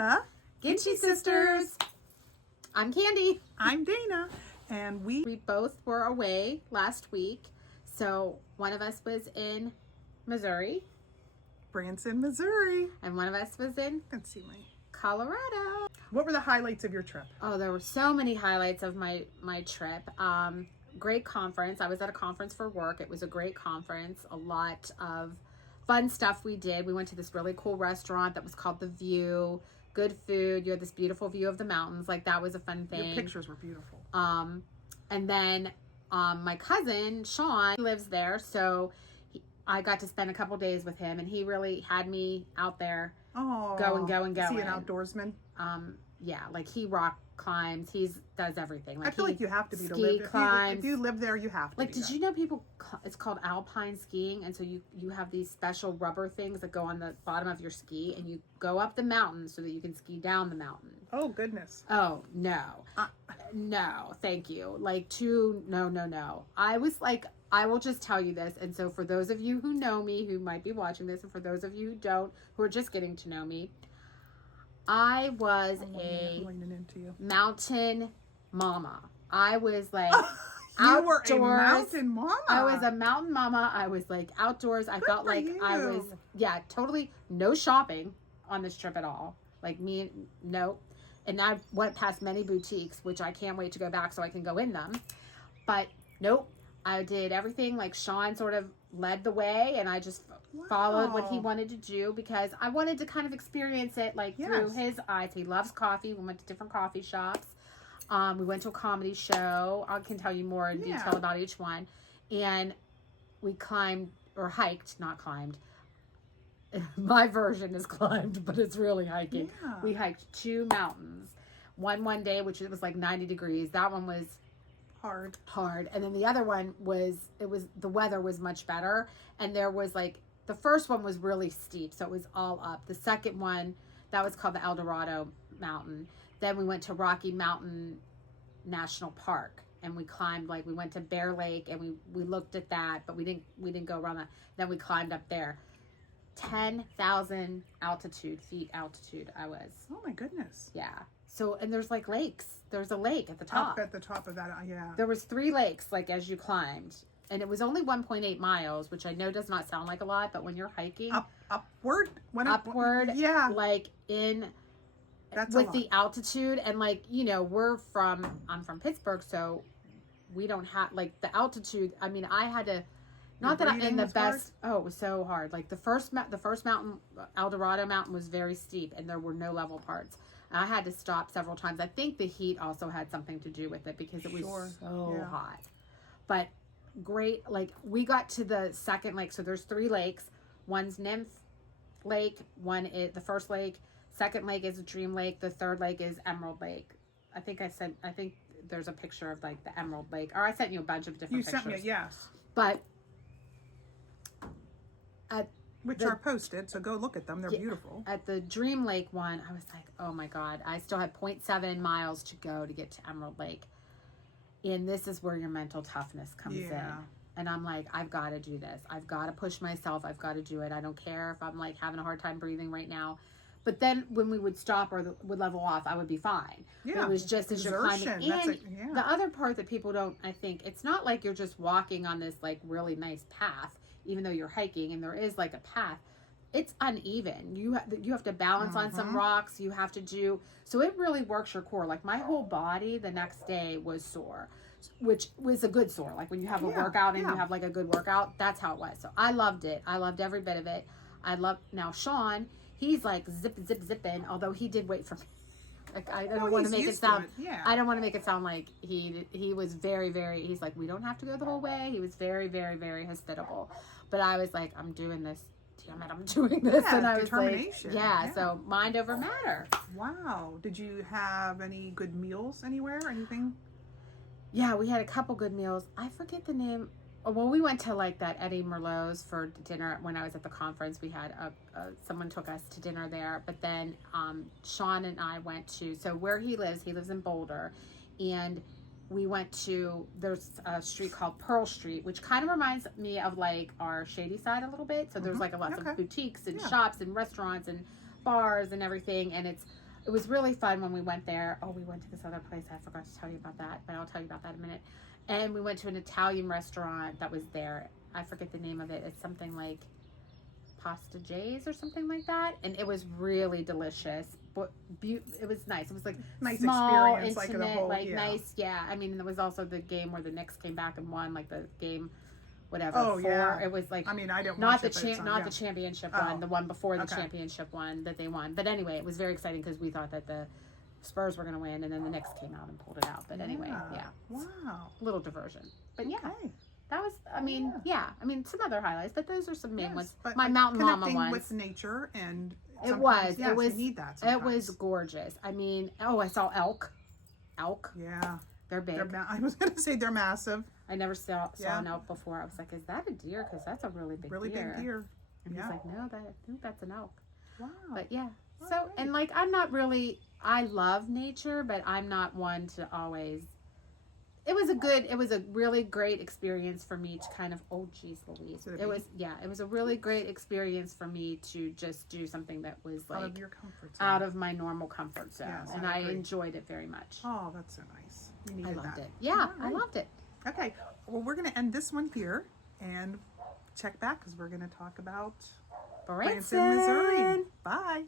the Candi Sisters. I'm Candi. I'm Dana, and We both were away last week. So one of us was in Missouri, Branson, Missouri. and one of us was in Let's see Colorado. what were the highlights of your trip? Oh, there were so many highlights of my trip. Great conference. I was at a conference for work. It was a great conference. A lot of fun stuff we did. We went to this really cool restaurant that was called The View. Good food. You had this beautiful view of the mountains. Like, that was a fun thing. Your pictures were beautiful. And then my cousin Sean lives there, so I got to spend a couple days with him, and he really had me out there going. Is he an outdoorsman? Yeah, like he rock climbs. Does everything. Like, I feel like you have to be to ski live. climbs. If you live there, you have to. Like, did you know people? It's called alpine skiing, and so you have these special rubber things that go on the bottom of your ski, and you go up the mountain so that you can ski down the mountain. Oh goodness. Oh no, no, thank you. No. I was like, I will just tell you this, and so for those of you who know me, who might be watching this, and for those of you who don't, who are just getting to know me, I was a mountain mama. I was like You were outdoors. a mountain mama. I was a mountain mama. I was like outdoors. I felt like I was, totally no shopping on this trip at all. Like no. And I went past many boutiques, which I can't wait to go back so I can go in them. But nope, I did everything. Like, Sean sort of led the way, and I just followed what he wanted to do because I wanted to kind of experience it through his eyes. He loves coffee. We went to different coffee shops. We went to a comedy show. I can tell you more in detail about each one. And we climbed, or hiked, not climbed. My version is climbed, but it's really hiking. Yeah. We hiked 2 mountains. One day, which it was like 90 degrees. That one was hard. And then the other one the weather was much better. And there was the first one was really steep, so it was all up. The second one, that was called the El Dorado Mountain. Then we went to Rocky Mountain National Park, and we climbed, we went to Bear Lake, and we looked at that, but we didn't go around that. Then we climbed up there. 10,000 feet altitude I was. Oh my goodness. Yeah. So, and there's lakes. There's a lake at the top. Up at the top of that, yeah. There was 3 lakes, as you climbed. And it was only 1.8 miles, which I know does not sound like a lot, but when you're hiking... Upward? Upward. Yeah. That's with the altitude. And I'm from Pittsburgh, so we don't have, the altitude. I mean, I had to... Not that I'm in the best... Oh, it was so hard. The first mountain, El Dorado Mountain, was very steep, and there were no level parts. I had to stop several times. I think the heat also had something to do with it because it was so hot. But great. We got to the second lake. So there's 3 lakes. One's Nymph Lake. One is the first lake. Second lake is Dream Lake. The third lake is Emerald Lake. I think there's a picture of the Emerald Lake. Or I sent you a bunch of different pictures. You sent me, yes. But which are posted, so go look at them. They're beautiful. At the Dream Lake one, I was like, oh my God, I still had 0.7 miles to go to get to Emerald Lake. And this is where your mental toughness comes in. And I'm like, I've got to do this. I've got to push myself. I've got to do it. I don't care if I'm having a hard time breathing right now. But then when we would stop or would level off, I would be fine. Yeah. It was just as you're climbing. And the other part that people don't, I think, it's not like you're just walking on this really nice path, even though you're hiking and there is a path. It's uneven. You have to balance on some rocks. You have to do, so it really works your core. My whole body the next day was sore, which was a good sore. When you have a workout and you have a good workout, that's how it was. So I loved it. I loved every bit of it. Now Sean, he's zipping, although he did wait for me. I don't want to make it sound. I don't want to make it sound like he was very, very. He's we don't have to go the whole way. He was very, very, very hospitable. But I was like, I'm doing this. Damn it, I'm doing this. And I was determination. So mind over matter. Wow. Did you have any good meals anywhere? Anything? Yeah, we had a couple good meals. I forget the name. Well, we went to that Eddie Merlot's for dinner when I was at the conference. We had someone took us to dinner there, but then Sean and I went to, so where he lives in Boulder, and we went to, there's a street called Pearl Street, which kind of reminds me of our shady side a little bit. So there's lots of boutiques and shops and restaurants and bars and everything, and it's it was really fun when we went there. Oh, we went to this other place. I forgot to tell you about that, but I'll tell you about that in a minute. And we went to an Italian restaurant that was there. I forget the name of it. It's something like Pasta J's or something like that. And it was really delicious. But it was nice. It was like nice small, experience, intimate, like the whole, nice. Yeah. I mean, there was also the game where the Knicks came back and won, like the game, whatever. Oh, yeah. It was like, I mean, I don't not watch the it, but it's on, not yeah. the championship one, the one before the Okay. championship one that they won. But anyway, it was very exciting because we thought that the Spurs were going to win, and then the Knicks came out and pulled it out. But anyway, yeah. Wow. A little diversion. But yeah, Okay. that was, I mean, I mean, some other highlights, but those are some main Yes, ones. but, My like, Mountain Mama connecting ones. with nature and It was. yes, It was. you need that It sometimes. was gorgeous. I mean, I saw elk. Elk. Yeah. They're big. I was going to say they're massive. I never saw Yeah. an elk before. I was like, is that a deer? Because that's a really big Really deer. big deer. And Yeah. he's like, no, I think that's an elk. Wow. But yeah. Oh, So, great. and like, I'm not really, I love nature, but I'm not one to always. It was a really great experience for me to kind of, oh geez Louise. Should it It be? was, it was a really great experience for me to just do something that was Out like of your comfort zone. out of my normal comfort zone. Yes, And I I agree. enjoyed it very much. Oh, that's so nice. You I needed loved that. it. Yeah, All I right. loved it. Okay. Well, we're going to end this one here and check back because we're going to talk about Branson. Branson, Missouri. Bye.